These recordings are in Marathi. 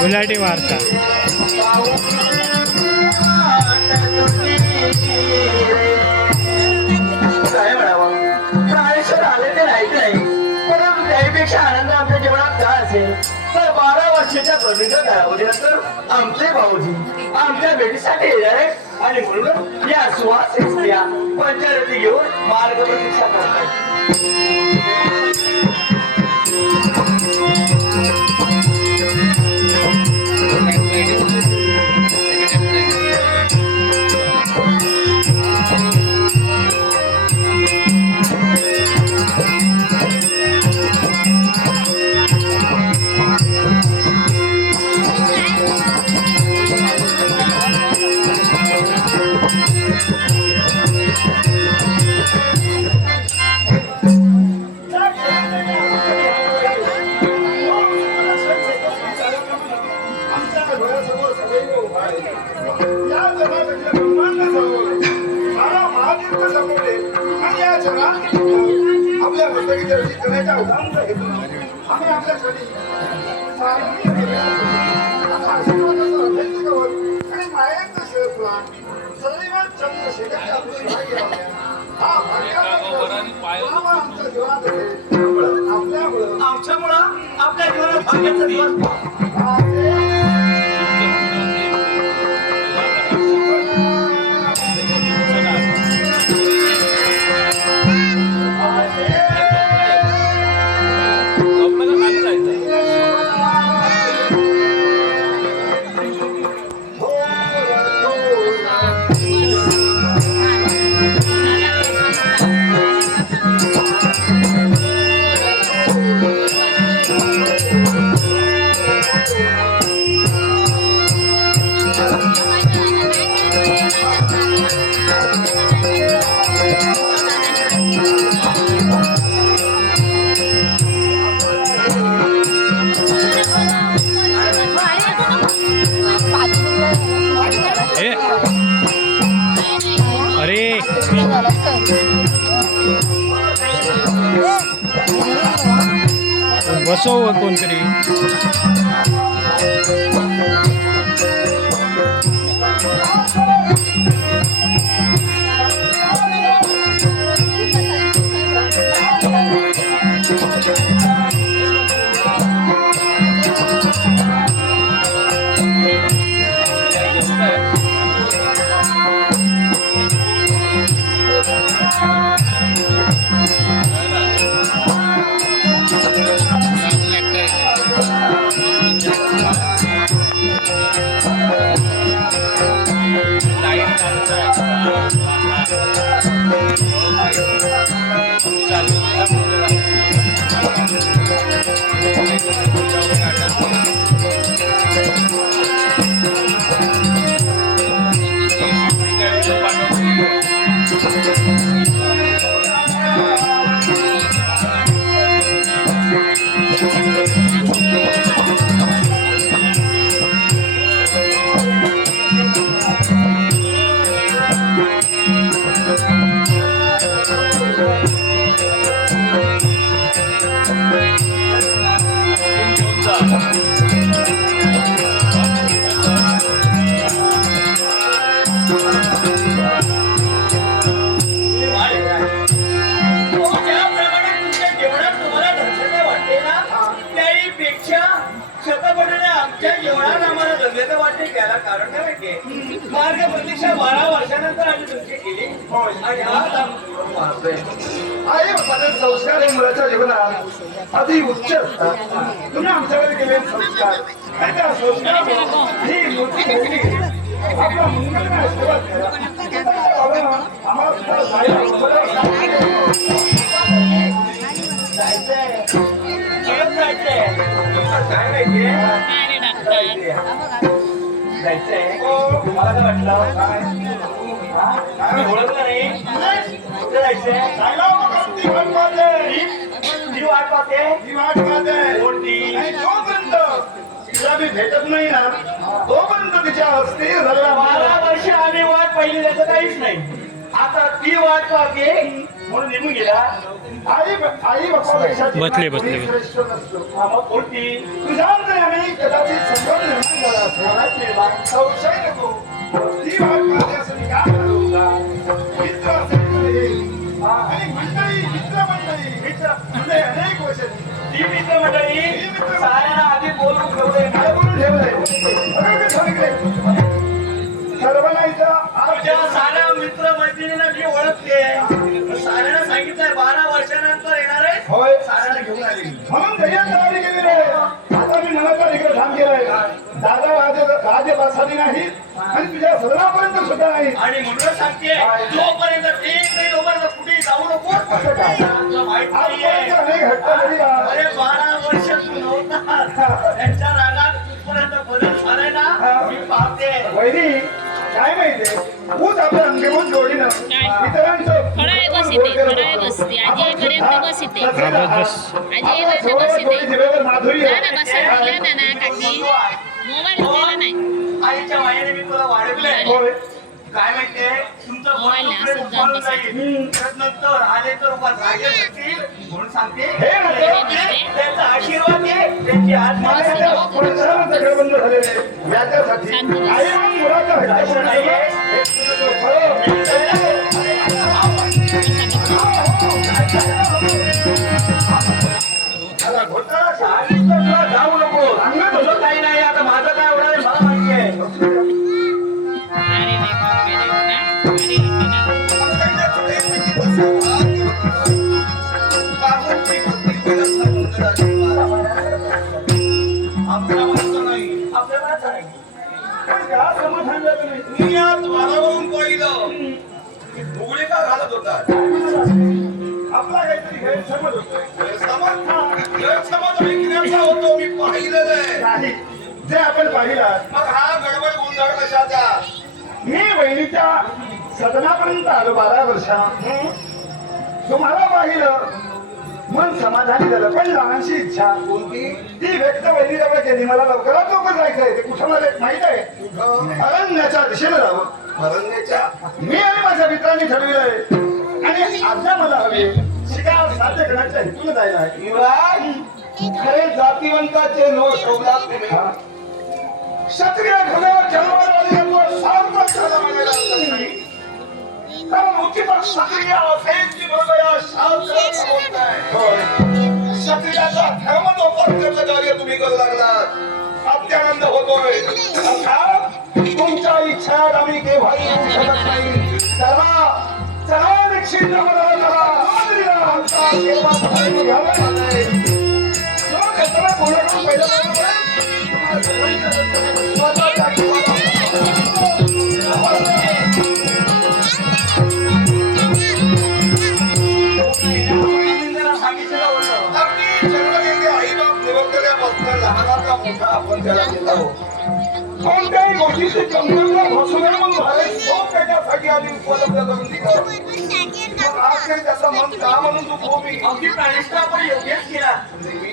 गुलाटी वार्ता काय म्हणावं प्राणेश्वर आले ते नाही परंतु त्यापेक्षा आनंद आमच्या जीवनात काय असेल तर 12 वर्षाच्या प्रदीर्घ कालावधीनंतर आमचे भाऊजी आमच्या भेटीसाठी येणार आहे आणि म्हणून या सुवास स्त्रिया पंचारती घेऊन मार्ग प्रतीक्षा करतात. आपल्या पुस्तकीच्या करण्याच्या उदाहरणाचा हेतू आम्ही आपल्यासाठी आणि मायाचं शिवपुराण सदैव चंद्रशेखरच्या हा आमच्या जीवनात आमच्यामुळं आपल्या जीवनात भाग्याचा दिवस बसव कोणतरी मार्ग प्रतीक्षा 12 वर्षानंतर आम्ही तुमची केली आणि आई बाबाचे संस्कार हे मुलाच्या जीवनात अति उच्च असतात. तुम्ही आमच्याकडे केलेले संस्कार त्या संस्कारामुळे ही मूर्ती घडली. आपला मुलांना आशीर्वाद करा. आम्हाला जायचंय मला काय वाटलं ओळखलं नाही कुठे जायचंय ती वाट पाहते कोणती आणि जोपर्यंत तिला मी भेटत नाही ना तोपर्यंत तिच्या हस्ते रगडा 12 वर्ष आम्ही वाट पाहिली त्याचं काहीच नाही. आता ती वाट पाहते म्हणून निघून गेला. आई बापापेक्षा बसले, बसले. कोणी श्रेष्ठ नसतो. मग कोणती तुझ्यामुळे आम्ही कदाचित संभ्रम निर्माण झाला असेल. संशय नको. ती वाट पाहते असं मी काय म्हणतो तुला? मित्र असेल तर ये. आणि मित्र तुझे अनेक वर्ष ती मित्रमंडळी साऱ्यांना आधी बोलून ठेवले. काय बोलून ठेवलंय? बघा कसं सांगितलंय. सर्वांना इथं तुझ्या साऱ्या मित्र-मैत्रिणींना मी ओळखते. साऱ्यांना सांगितलंय 12 वर्षानंतर येणार आहे. होय. साऱ्यांना घेऊन आली. म्हणून दह्यात तयारी केलेली आहे. आता मी मनाचा इकडे ठाम केलाय. दादा राजेबासादी नाही आणि तुझ्या सदनापर्यंत सुद्धा नाही. आणि म्हणून सांगते जोपर्यंत ठीक नाही तोपर्यंत कुठे जाऊ नको. असं काय? तुला माहित आजपर्यंत नाहीये. अनेक हट्ट झाली बा. अरे 12 वर्ष तू नव्हता. त्यांच्या रागात कुठपर्यंत बदल झालाय ना मी पाहते. वहिनी काय माहितीये ऊच आपल्या अंगेमून जोडीनं इतरांचं थोडा वेळ बस इथे, थोडा वेळ बस. आजी येईपर्यंत बस इथे. आजी येईपर्यंत बस इथे. जिभेवर माधुरी ना ना बसा दिला ना ना काकी. मोबाईल दिला नाही. आईच्या मायेने मी तुला वाढवलंय. होय. काय माहितीये तुमचं मोबाईल नाही, असंच जाऊन पळून बसायचं. जाईल. नंतर आले तर उभा जागे नसतील. म्हणून सांगते हे नको. त्यांचा आशीर्वाद आहे त्यांची आत्मा माझ्या पुरुषाला सगळे बंद झालेले आहे. याच्यासाठी शांत बस. आई म्हणून मुलाचा हट्ट करू नये. हे तुझं खरं. आता घोटाळा सांगितलं तुला जाऊ नको. सांगत होतो काही नाही. आता माझं काय होणार आहे मला माहिती आहे. अरे नाही बाप रे, ना. अरे ना. आपल्या मनाचं नाही. आपल्या मनाचं नाही. पण का समाधान झालं नाही? मी आज वारावरून पाहिलं उघडी का घालत होता आपला काहीतरी गैरसमज होतोय. गैरसमज विकण्याचा होतो मी पाहिलेलं आहे. नाही जे आपण पाहिलं मग हा गडबड गोंधळ कशाचा? मी बहिणीच्या सदनापर्यंत आलो 12 वर्षा तुम्हाला पाहिलं मन समाधानी झालं. पण लहानशी इच्छा कोणती? ती व्यक्त बहिणी जवळ केली. मला लवकरात लवकर जायचंय. ते कुठं मला माहित आहे कुठं? अरण्याच्या दिशेने जावं. अरण्याच्या मी आणि माझ्या मित्रांनी ठरविलंय आणि आज्ञा मला हवी. शिकार साध्य करण्याच्या हेतून जायला आहे. युवराज, खरे जातीवंताचे नो शोभला तुम्ही. हा. क्षत्रिय घरात जन्माला आलेला सार्थ झाला म्हणायला हरकत नाही. कारण उचित क्षत्रिय असेल ती बरोबर या शास्त्रात होत आहे. होय. क्षत्रियाचा धर्म जोपासण्याचं कार्य तुम्ही करू लागलात. अत्यानंद होतोय. आता तुमच्या इच्छा आम्ही केव्हाही येऊ शकत नाही. चला निश्चित मला करा. आमचा केव्हा धर्म घ्यावा लागलाय. जेव्हा कचरा कोणाकडून पहिलं स्वतःच्या सांगितलेलं होतं. अगदी जन्मलेले आईबाप निवडलेल्यापासून लहानाचा मोठा आपण त्याला दिला हो. कोणत्याही गोष्टीची कमतरता भासू नये म्हणून भारत खूप त्याच्यासाठी आधी उपलब्ध करून दिलं. मग आज काही त्याचं मन का म्हणून तू खूप अगदी प्राणिष्ठा आपण योग्यच केला.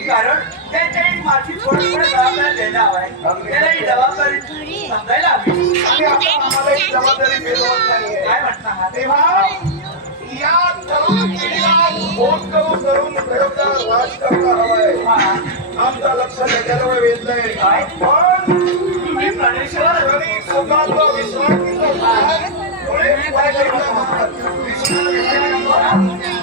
कारण त्याच्या एक माझी थोडी जबाबदारी द्यायला हवाय. त्याला ही जबाबदारी समजायला हवी. आणि आता आम्हाला एक जबाबदारी मिळवत नाहीये. काय म्हणता? तेव्हा या तरुण पिढीला फोन करून घरोघर राज करता हवाय. आमचं लक्ष त्याच्याजवळ वेधलंय. काय? पण तुम्ही प्राणेश्वर जरी सुखाचा विश्रांतीचा भाग पुढे पाहिजे आणि विश्रांती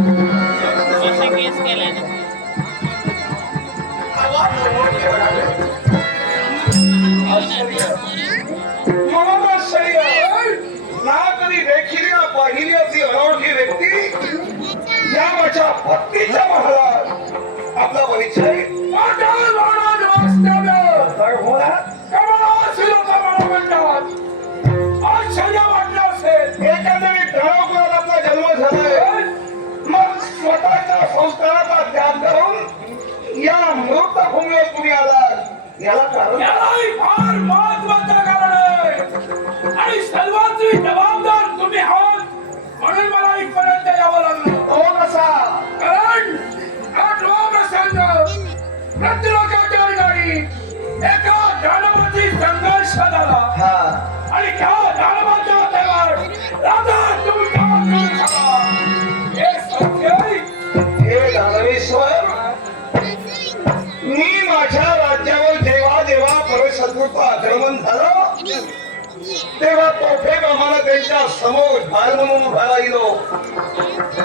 असा केस केला ना. ना कधी देखील ना पाहिली अशी अनोळखी व्यक्ती या माझ्या पत्नीच्या महालात आपला परिचय आपला जन्म झालाय. मग स्वतःच्या संस्काराचा त्याग करून या मृत याला कारण यालाही फार महत्वाचं कारण आहे आणि सर्वांची जबाबदार तुम्ही आहात म्हणून मला इथपर्यंत यावं लागलं. तो कसा कारण आठवा प्रसंग मृत्यूलोकाच्या ठिकाणी एका दानवाची संघर्ष झाला हा आणि त्या दानवाच्या हातावर राजा तुमचा अंकुश झाला. हे सत्य आहे. हे दानवेश्वर मी माझ्या राज्यावर जेव्हा जेव्हा परशत्रूचं आक्रमण झालं तेव्हा तोफे आम्हाला त्यांच्या समोर ढाल म्हणून उभा राहिलो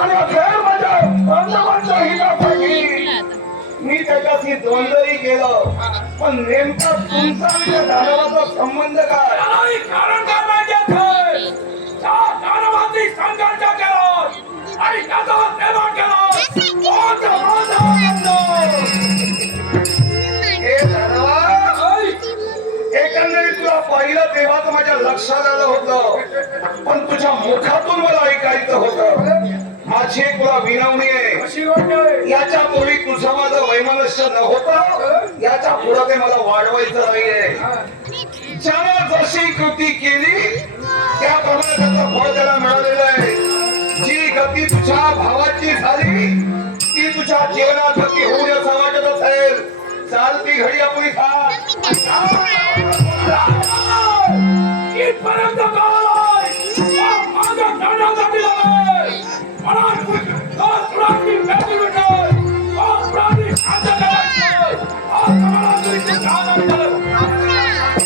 आणि अखेर माझ्या बांधवांच्या हितासाठी मी त्याच्याशी द्वंद्वही केलं. पण नेमका तुमचा आणि त्या दानवाचा संबंध काय? यालाही कारण काय माहिती आहे? त्या दानवाची संघर्ष केला आणि त्याचा सेवा केला. तोच माझा बंधू. हे दानवा एकंदरीत तुला पाहिलं तेव्हा तर माझ्या लक्षात आलं होतं पण तुझ्या मुखातून मला ऐकायचं होतं. माझी एक तुला विनवणी आहे. अशी गोष्ट आहे. याच्या पूर्वी तुझं माझं वैमनस्य न होतं याच्या पुढे ते मला वाढवायचं नाहीये. ज्यानं जशी कृती केली त्याप्रमाणे त्याचं फळ त्याला मिळालेलं आहे. जी गती तुझ्या भावाची झाली ती तुझ्या जीवनात गती होऊ असं वाटत असेल चालती घडी आपली इथपर्यंत का आलाय? माझ्या दानासाठी आलाय. मला पुराची भेटी भेटल. पुराची शांत करायची. मला तुझी दान करायचं.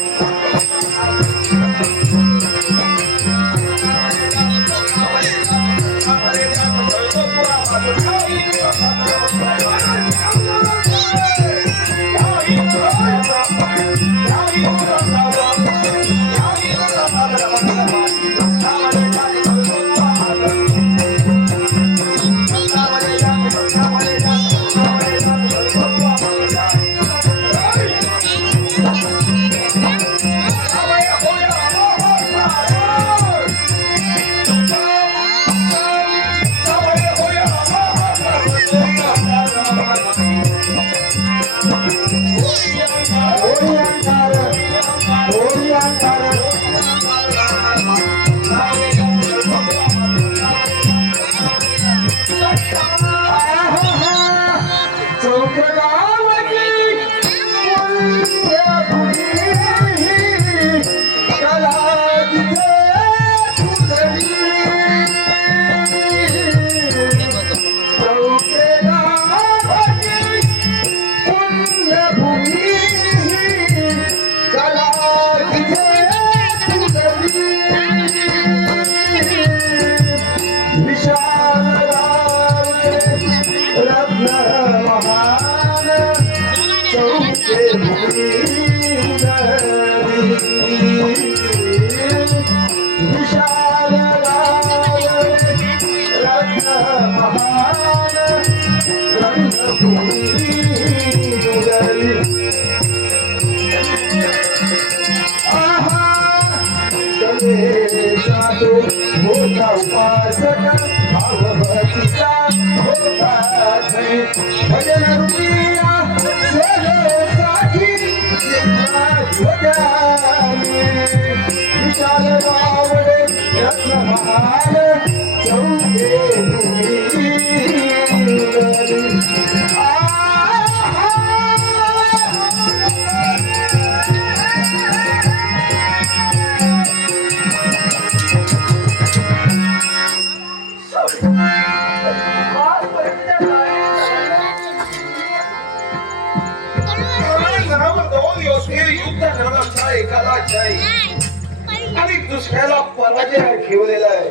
आणि दुसऱ्याला पराजय ठेवलेला आहे.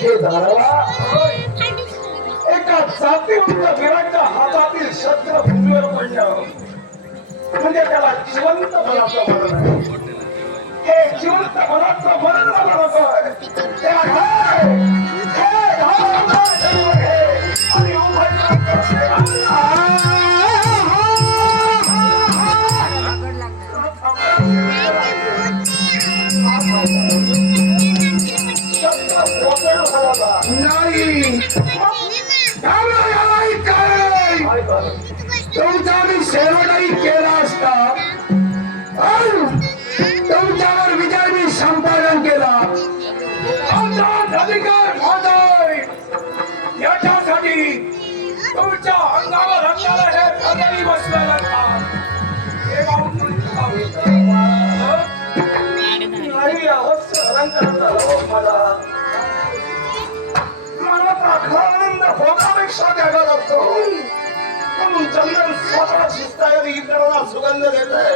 हे दानवा एका जातीवंत वीराच्या हातातील शस्त्र भूमीवर पडलं म्हणजे त्याला जिवंत मनाचं मरण आहे. हे जिवंत मनाचं मरण मला नको आहे. आणि नाही. तुमचा मी शेवटही केला असता पण तुमच्यावर विजय मी संपादन केला. आमचा अधिकार माझाय. याच्यासाठी तुमच्या अंगावर अंगाला हे पदरी बसलेलं का? हे पाहून तुमचं नाव येतं. नाही अवश्य अलंकार झाला मला. मला तर आनंद भोगापेक्षा द्यावा लागतो. म्हणून चंदन स्वतः शिस्ताने इतरांना सुगंध देतोय.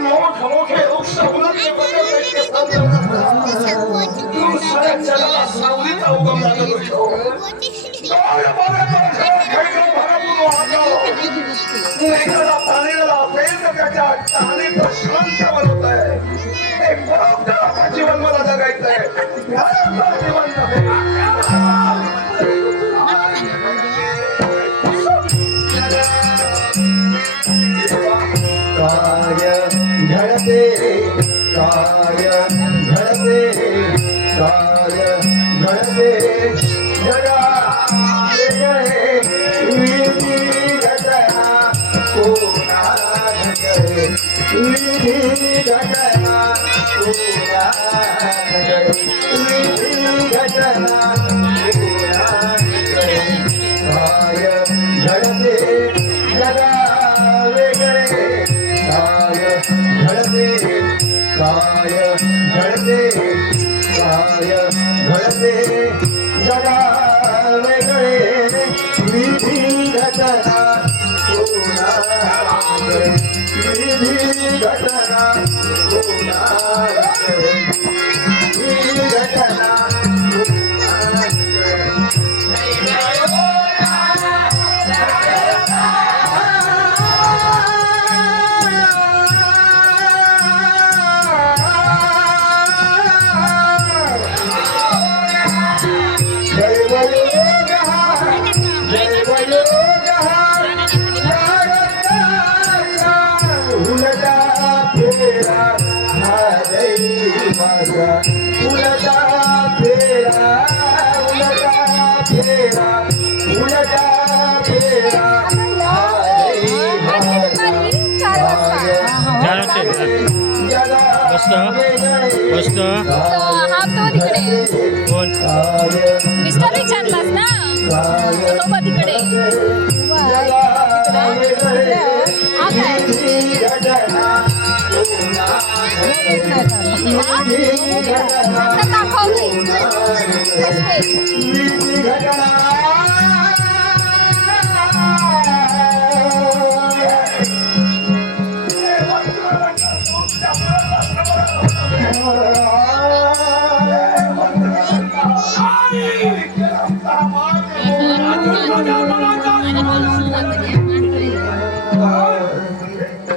मोठे वृक्ष उन्नत बदलते तू साऱ्या जगाला सावलीचा उगम लागत होतो. एखादा प्राणीला असेल तर त्याच्या टहाणीत शांत बनवतंय. हे बरोबर आपलं जीवन मला जगायचंय. त्यानंतर जीवन काय घडते काय घडते काय घडते जगा वेगळे विधी घटना कोणा घडते विधी घटना कोणा घडते विधी घटना कोणा घडते काय घडते जगा वेगळे काय घडते काय घडते काय घडते जगा वेगळे विधी घटना कोणा घडते विधी घटना कोणा घडते विधी घटना कोणा बसतो हा तो तिकडे कोण मिस्टर विचारलास ना तो बघ तिकडे हा काय आता दाखवते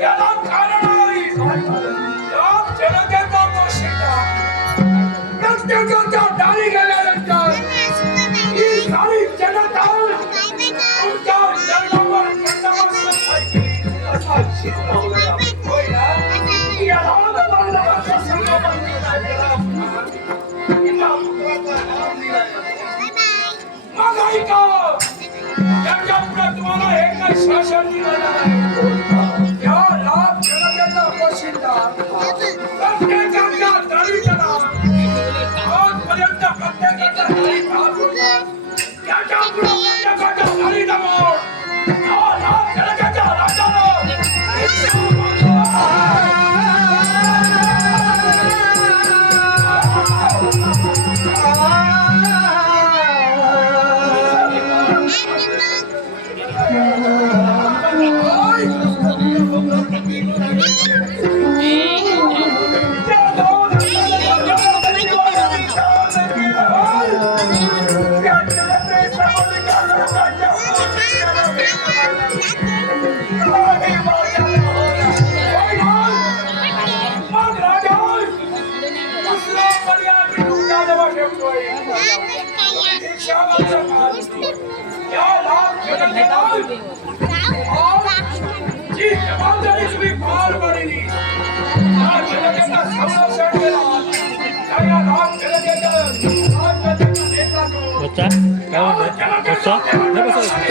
याला कारण आहे. या जनतेचा तो शिक्का. प्रत्येकाच्या दारी गेल्यानंतर ही सारी जनता तुमच्या चरणावर नतमस्तक व्हायची असा शिक्का होता. होय ना? याला बांधवाचा संगमन केला. इथं पुत्राचा नाव दिलाय. मग ऐका, याच्या पुढे तुम्हाला एक काही शासन दिलं नाही. या लाभ जनतेचा पोशिंदा प्रत्येकाच्या दारीला आजपर्यंत प्रत्येकाच्या दारी हात होता. याच्या पुढे प्रत्येकाच्या दारी जमव. या लाभ जनतेच्या राजाला जी जबाबदारी तुम्ही पार पाडली. या जनतेचा संरक्षण केला. या लाभ जनतेचा नेता बच्चा काय म्हणतो बच्चा नाही बसत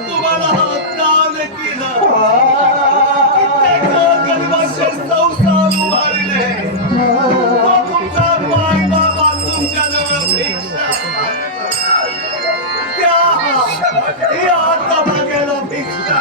तुम्हाला दान केलं संसार उभारले तुमचा माय बाबा तुमच्या जवळ भिक्षा द्या आता मागेला भिक्षा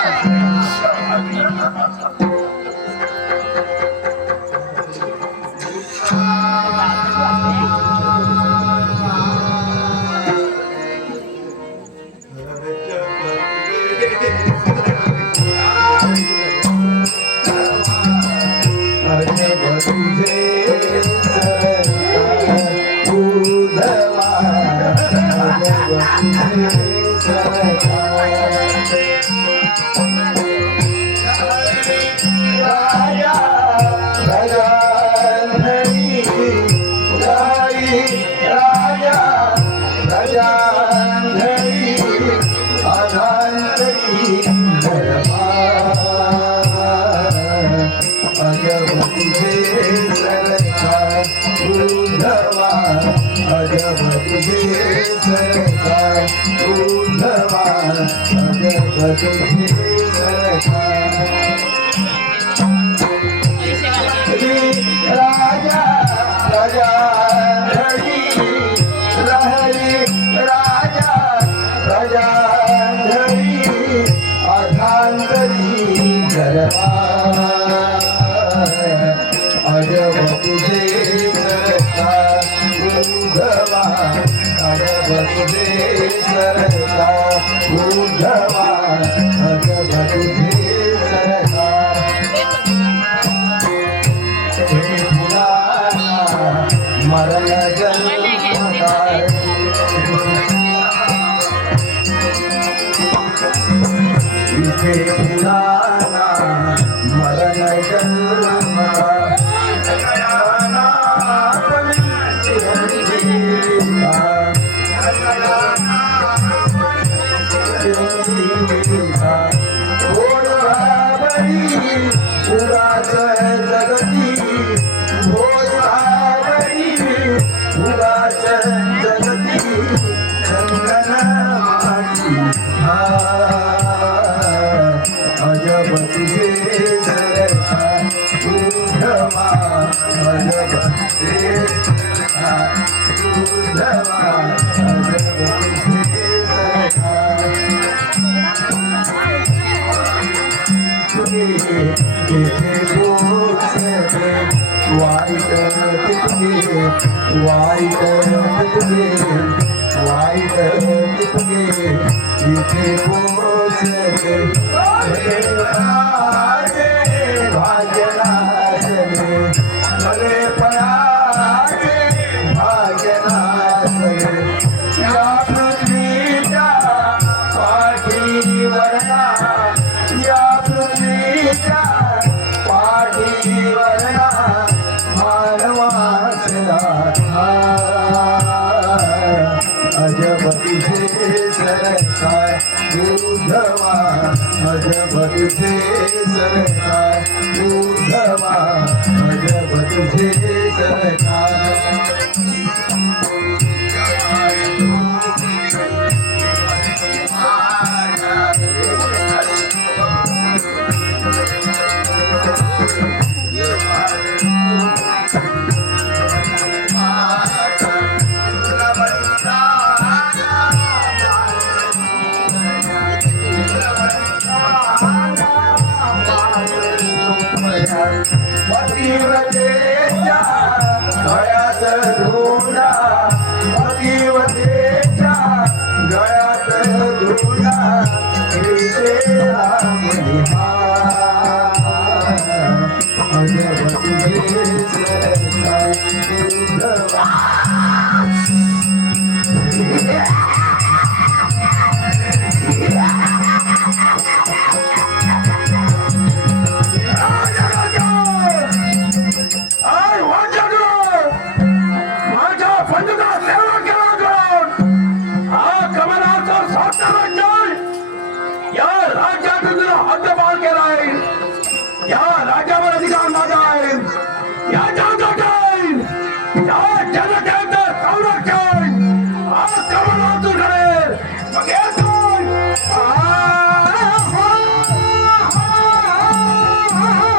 राजा राजा हरी लहरी राजा राजा हरी अधांतरी दरबार अजब तुझे सरकार उद्धवा अजब तुझे सरकार उद्धवा अजब तुझे सरकार मरण जन्मदाय इथे पुराना मरण जन्मदाय उराच जगती उराच जगती चंदन माती अजब तुझे सरकार उद्धवा अजब तुझे उद्धवा अजब तुझे सरकार इथे पोचते वाईट तितके वाईट तितके वाईट तितके इथे पोचते पणाचे भाग्यनाशने भले पणाचे भाग्यनाशने या पृथ्वीच्या पाठीवरना या पृथ्वीच्या पाठीवरना मानवासला अजब तुझे सरकार उद्धवा अजब तुझे सरकार उद्धवा अजब तुझे सरकार पतिव्रतेच्या गळ्यात धोंडा पतिव्रतेच्या गळ्यात धोंडा अजब तुझे सरकार उद्धवा या राज्यातून तुला हद्दपार केलाय. या राज्यावर अधिकार माझा आहे. या जनतेचं संरक्षण